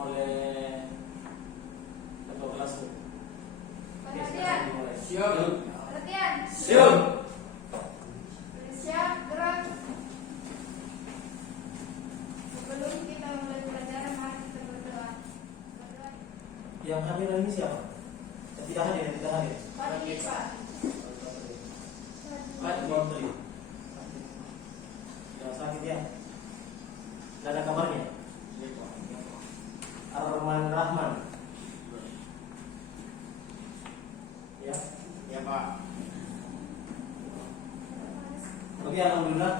oleh ketua kelas. Perhatian. Siap. Perhatian. Siap. Siap, gerak. Sebelum kita mulai pelajaran, mari kita berdoa. Berdoa. Yang hadir hari ini siapa? Yang tidak hadir, yang tidak hadir. Pak. Pak Menteri. Yang sakit ya. Tidak ada kabarnya. Arman Rahman. Ya, ya Pak. Oke, alhamdulillah.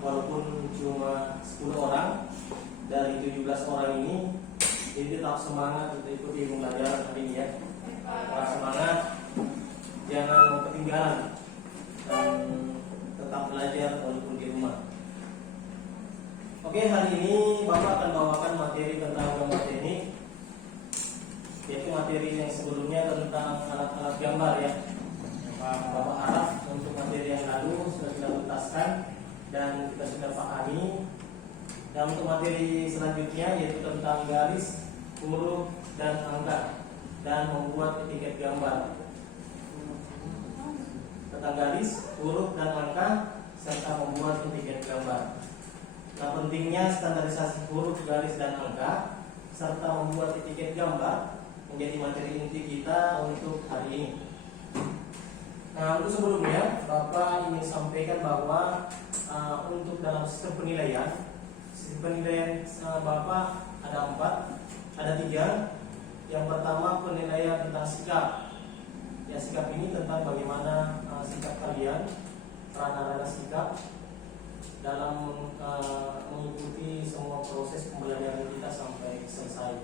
Walaupun cuma 10 orang dari 17 orang ini, jadi tetap semangat untuk ikuti pembelajaran hari ini ya. Tetap semangat, jangan mau ketinggalan dan tetap belajar walaupun di rumah. Oke, hari ini Bapak akan bawakan materi tentang gambar teknik, yaitu materi yang sebelumnya tentang alat-alat gambar ya. Bapak harap untuk materi yang lalu sudah kita tuntaskan dan kita sudah pahami. Dan untuk materi selanjutnya yaitu tentang garis, huruf, dan angka dan membuat etiket gambar. Tentang garis, huruf, dan angka serta membuat etiket gambar. Nah, pentingnya standarisasi huruf, garis, dan angka serta membuat etiket gambar menjadi materi inti kita untuk hari ini. Nah, untuk sebelumnya Bapak ingin sampaikan bahwa untuk dalam sistem penilaian Bapak ada 4, ada 3. Yang pertama penilaian tentang sikap. Ya, sikap ini tentang bagaimana sikap kalian, ranah-ranah sikap dalam mengikuti semua proses pembelajaran kita sampai selesai.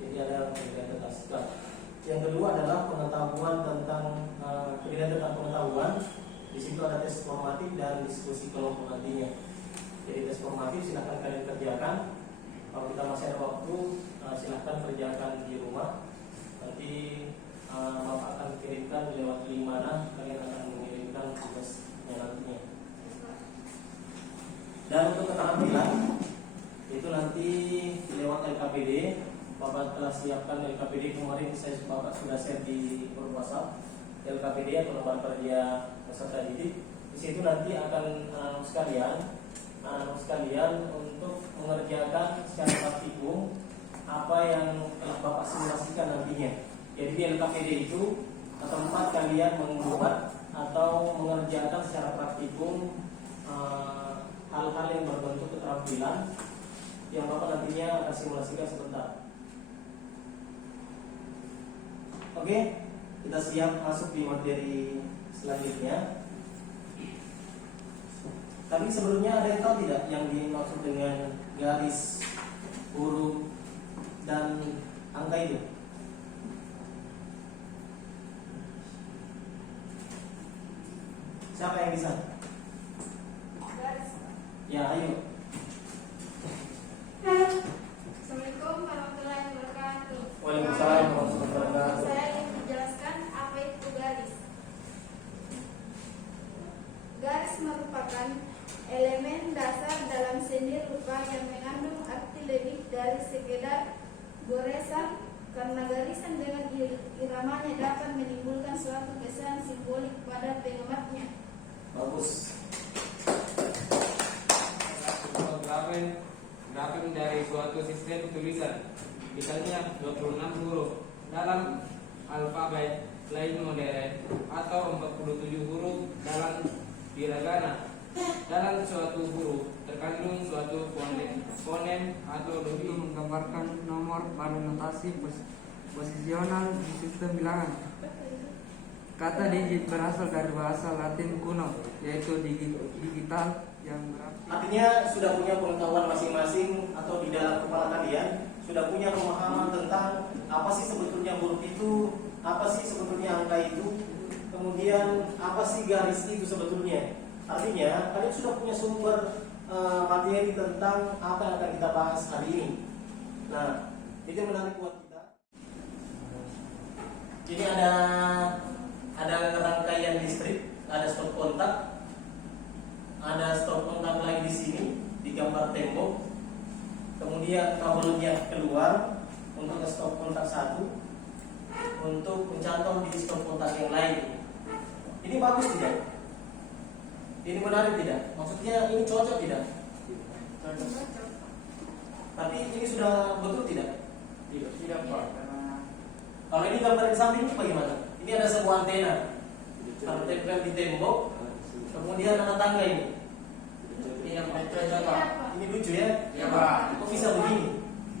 Jadi ada penilaian tentang sikap. Yang kedua adalah pengetahuan tentang penilaian tentang pengetahuan. Di situ ada tes formatif dan diskusi kelompok nantinya. Jadi tes formatif silahkan kalian kerjakan. Kalau kita masih ada waktu, silahkan kerjakan di rumah. Nanti Bapak akan kirimkan lewat link mana kalian akan mengirimkan tugasnya nantinya. Dan untuk keterampilan itu nanti lewat LKPD. Bapak telah siapkan LKPD kemarin, Bapak sudah share di grup WhatsApp LKPD atau lembar kerja peserta didik. Di situ nanti akan sekalian untuk mengerjakan secara praktikum apa yang telah Bapak simulasikan nantinya. Jadi di LKPD itu tempat kalian membuat atau mengerjakan secara praktikum hal-hal yang berbentuk keterampilan yang Bapak nantinya akan simulasikan sebentar. Oke, kita siap masuk di materi selanjutnya. Tapi sebelumnya ada yang tahu tidak yang dimaksud dengan garis, huruf, dan angka itu? Siapa yang bisa? Garis. Ya, ayo. Assalamualaikum warahmatullahi wabarakatuh. Waalaikumsalam warahmatullahi wabarakatuh. Saya ingin menjelaskan apa itu garis. Garis merupakan elemen dasar dalam seni rupa yang mengandung arti lebih dari sekedar goresan, karena garisan dengan iramanya dapat menimbulkan suatu kesan simbolik pada penggemarnya. Bagus. Grafik dari suatu sistem tulisan, misalnya 26 huruf dalam alfabet lain modern atau 47 huruf dalam hiragana. Dalam suatu huruf terkandung suatu fonem atau lebih menggambarkan nomor pada notasi posisional di sistem bilangan. Kata digit berasal dari bahasa Latin kuno, yaitu digital yang berarti. Artinya sudah punya pengetahuan masing-masing atau di dalam kepala kalian sudah punya pemahaman tentang apa sih sebetulnya huruf itu, apa sih sebetulnya angka itu, kemudian apa sih garis itu sebetulnya. Artinya kalian sudah punya sumber materi tentang apa yang akan kita bahas hari ini. Nah, itu menarik buat kita. Jadi ada rangkaian listrik, ada stop kontak, ada stop kontak lagi di sini di gambar tembok. Kemudian kemudian kabelnya keluar untuk stop kontak satu, untuk mencantol di stop kontak yang lain. Ini bagus tidak? Ini menarik tidak? Maksudnya ini cocok tidak? Cocok. Tapi ini sudah betul tidak? Tidak Pak, karena Kalau ini gambar di samping ini bagaimana? Ini ada sebuah antena tertempel di tembok, kemudian ada tangga ini. ini yang cocok Pak. Ini lucu ya? Ya Pak. Kok bisa begini?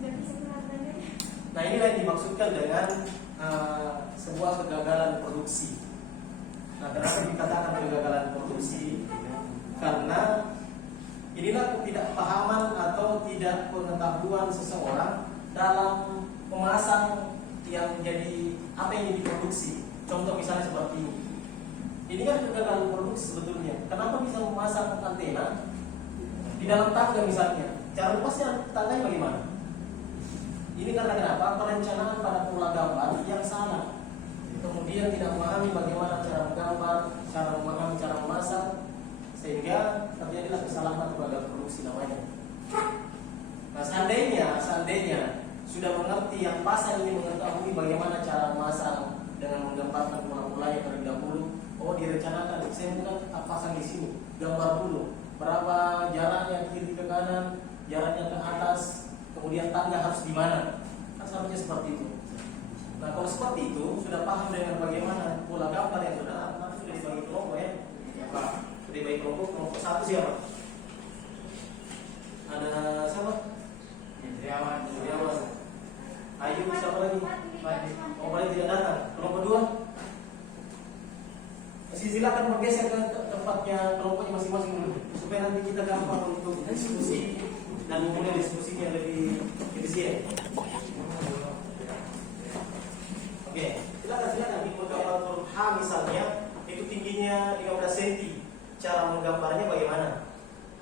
Nggak bisa kelihatannya. Nah inilah yang dimaksudkan dengan sebuah kegagalan produksi. Nah kenapa dikatakan kegagalan produksi? Karena inilah ketidakpahaman atau tidak pengetahuan seseorang dalam memasang yang menjadi apa yang diproduksi. Contoh misalnya seperti ini. Ini kan kegagalan produksi sebetulnya. Kenapa bisa memasang antena di dalam tangga misalnya? Cara lepasnya tangganya bagaimana? Ini karena kenapa? Perencanaan pada pola gambar yang salah. Kemudian tidak memahami bagaimana cara menggambar, cara memahami cara memasang, sehingga terjadilah kesalahan pada produksi namanya. Nah seandainya sudah mengerti yang pasang ini mengetahui bagaimana cara memasang dengan menggambarkan pola-polanya terlebih dahulu. Oh direncanakan, saya bukan pasang di sini, gambar dulu berapa jaraknya kiri ke kanan, jaraknya ke atas, kemudian tangga harus di mana. Kan seharusnya seperti itu. Nah kalau seperti itu sudah paham dengan bagaimana pola gambar yang sudah dibagi kelompok ya. Pak, sudah dibagi kelompok satu siapa? Ada siapa? Indriawan. Ayu siapa lagi? Oh paling tidak datang. Kelompok dua. Silakan bergeser ke tempatnya kelompoknya masing-masing dulu supaya nanti kita gampang untuk diskusi dan memulai diskusinya lebih efisien. Oke, silakan di gambar huruf H misalnya itu tingginya 15 cm. Cara menggambarnya bagaimana?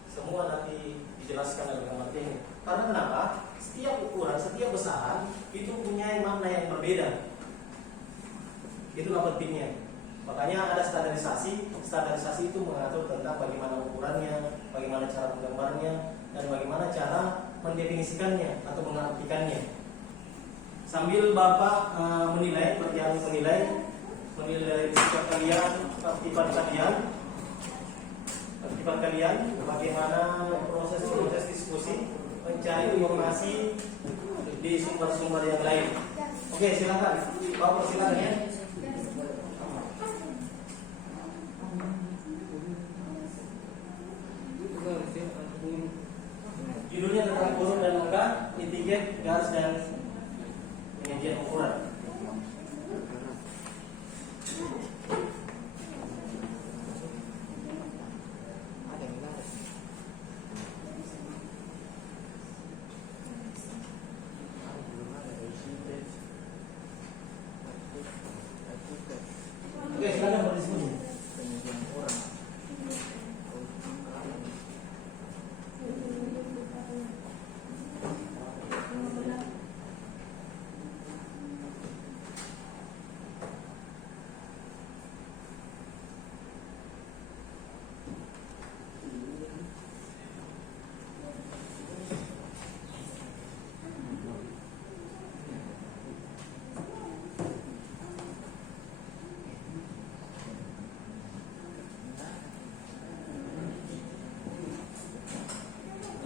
Semua nanti dijelaskan dalam gambar ini. Karena kenapa? Setiap ukuran, setiap besaran itu punya makna yang berbeda. Itulah pentingnya. Makanya ada standarisasi. Standarisasi itu mengatur tentang bagaimana ukurannya, bagaimana cara menggambarnya, dan bagaimana cara mendefinisikannya atau mengartikannya. Sambil Bapak berjalan menilai sikap kalian, keaktifan kalian, bagaimana proses diskusi, mencari informasi di sumber-sumber yang lain. Oke, silakan. Bapak silakan ya. Judulnya tentang kurung dan muka, mitigate, garis dan penyajian ukuran. Oke, silakan berdiskusi.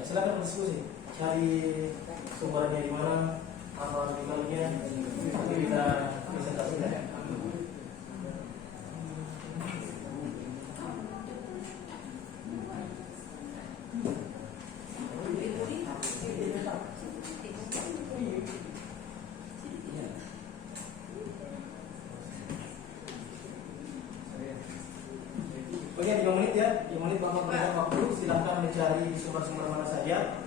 Silakan berdiskusi, cari sumbernya di mana, apa artikelnya, nanti kita presentasikan. Oke, 5 menit ya, 5 menit Bapak berikan waktu, silahkan mencari sumber-sumber mana saja.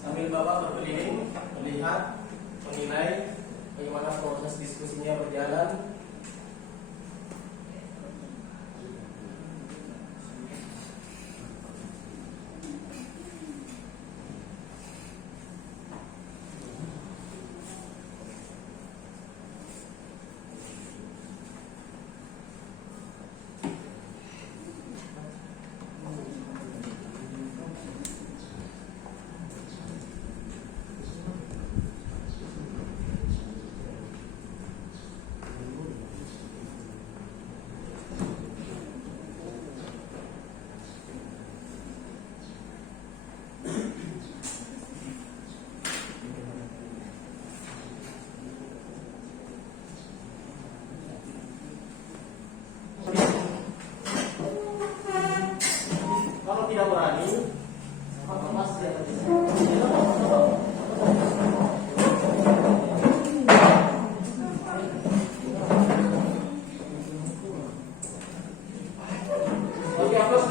Sambil Bapak berkeliling, melihat, menilai bagaimana proses diskusinya berjalan.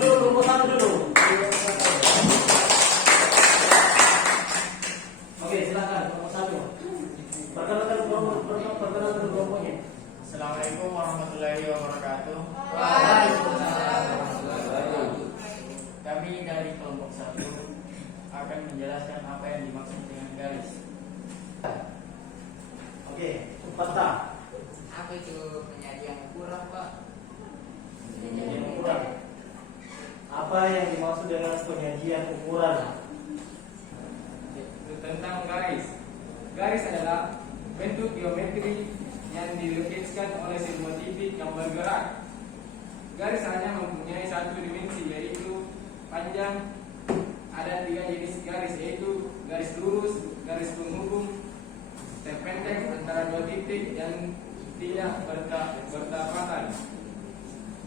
dulu, kelompok 1 dulu. Oke, silakan kelompok 1. Perkenalkan kelompoknya. Assalamualaikum warahmatullahi wabarakatuh. Kami dari kelompok 1 akan menjelaskan apa yang dimaksud dengan garis. Oke, peta. Apa itu penyajian ukuran, Pak? Penyajian ukuran. Apa yang dimaksud dengan penyajian ukuran? Tentang garis. Garis adalah bentuk geometri yang dilukiskan oleh sebuah titik yang bergerak. Garis hanya mempunyai satu dimensi, yaitu panjang. Ada 3 jenis garis, yaitu garis lurus, garis penghubung, terpendek antara 2 titik yang tidak bertepatan.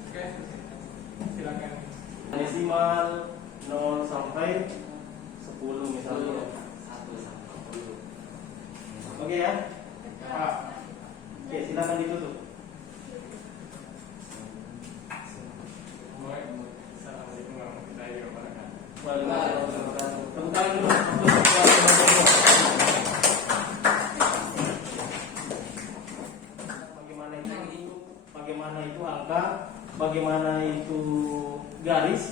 Oke, silakan. Desimal 0 sampai 10 misalnya. 1 sampai 10. Oke ya. Pak, Oke, silakan ditutup. Assalamualaikum warahmatullahi wabarakatuh. Waalaikumsalam. Tepuk tangan dulu untuk ketua kelompok. Bagaimana itu angka, bagaimana itu garis,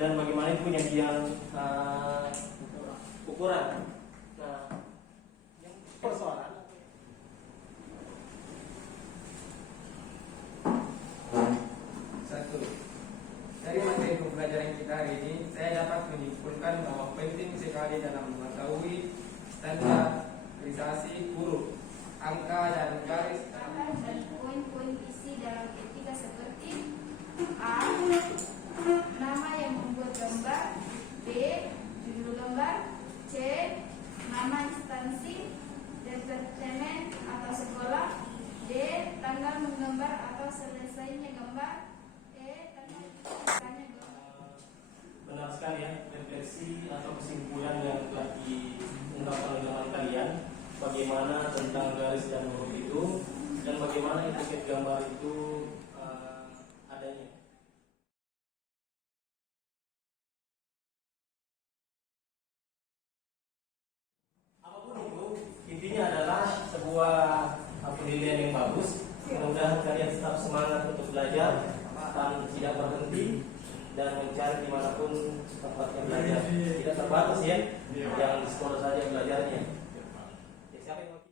dan bagaimana itu penyajian ukuran. Nah, yang persoalan. Satu, dari materi pembelajaran kita hari ini, saya dapat menyimpulkan bahwa penting sekali dalam mengetahui standarisasi huruf, angka, dan garis. Dan poin-poin isi dalam etika seperti A. Nama yang membuat gambar. B. Judul gambar. C. Nama instansi, departemen atau sekolah. D. Tanggal menggambar atau selesainya gambar. E. Tanggal selesainya gambar. Benar sekali ya, refleksi atau kesimpulan yang telah diungkapkan oleh teman kalian, bagaimana tentang garis dan huruf itu, dan bagaimana etiket gambar itu adanya. Apapun itu, intinya adalah sebuah penilaian yang bagus. Mudah-mudahan kalian tetap semangat untuk belajar dan tidak berhenti dan mencari dimanapun tempatnya belajar. Tidak terbatas ya, yang di sekolah saja belajarnya. Ya, siapa yang mau?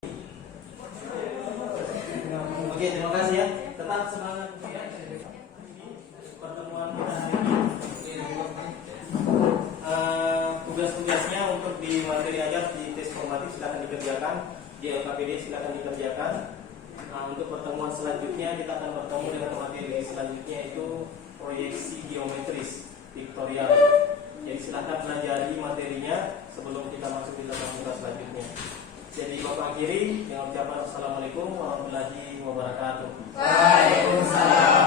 Oke, terima kasih ya. Tetap semangat ya. Pertemuan kita hari ini. Tugas-tugasnya untuk di materi ajar di tes formatif silakan dikerjakan, di LKPD silakan dikerjakan. Nah, untuk pertemuan selanjutnya kita akan bertemu dengan materi selanjutnya itu proyeksi geometris vektorial. Jadi silakan pelajari materinya sebelum kita masuk di tatap muka selanjutnya. Jadi Bapak akhiri dengan ucapan Assalamualaikum warahmatullahi wabarakatuh. Waalaikumsalam.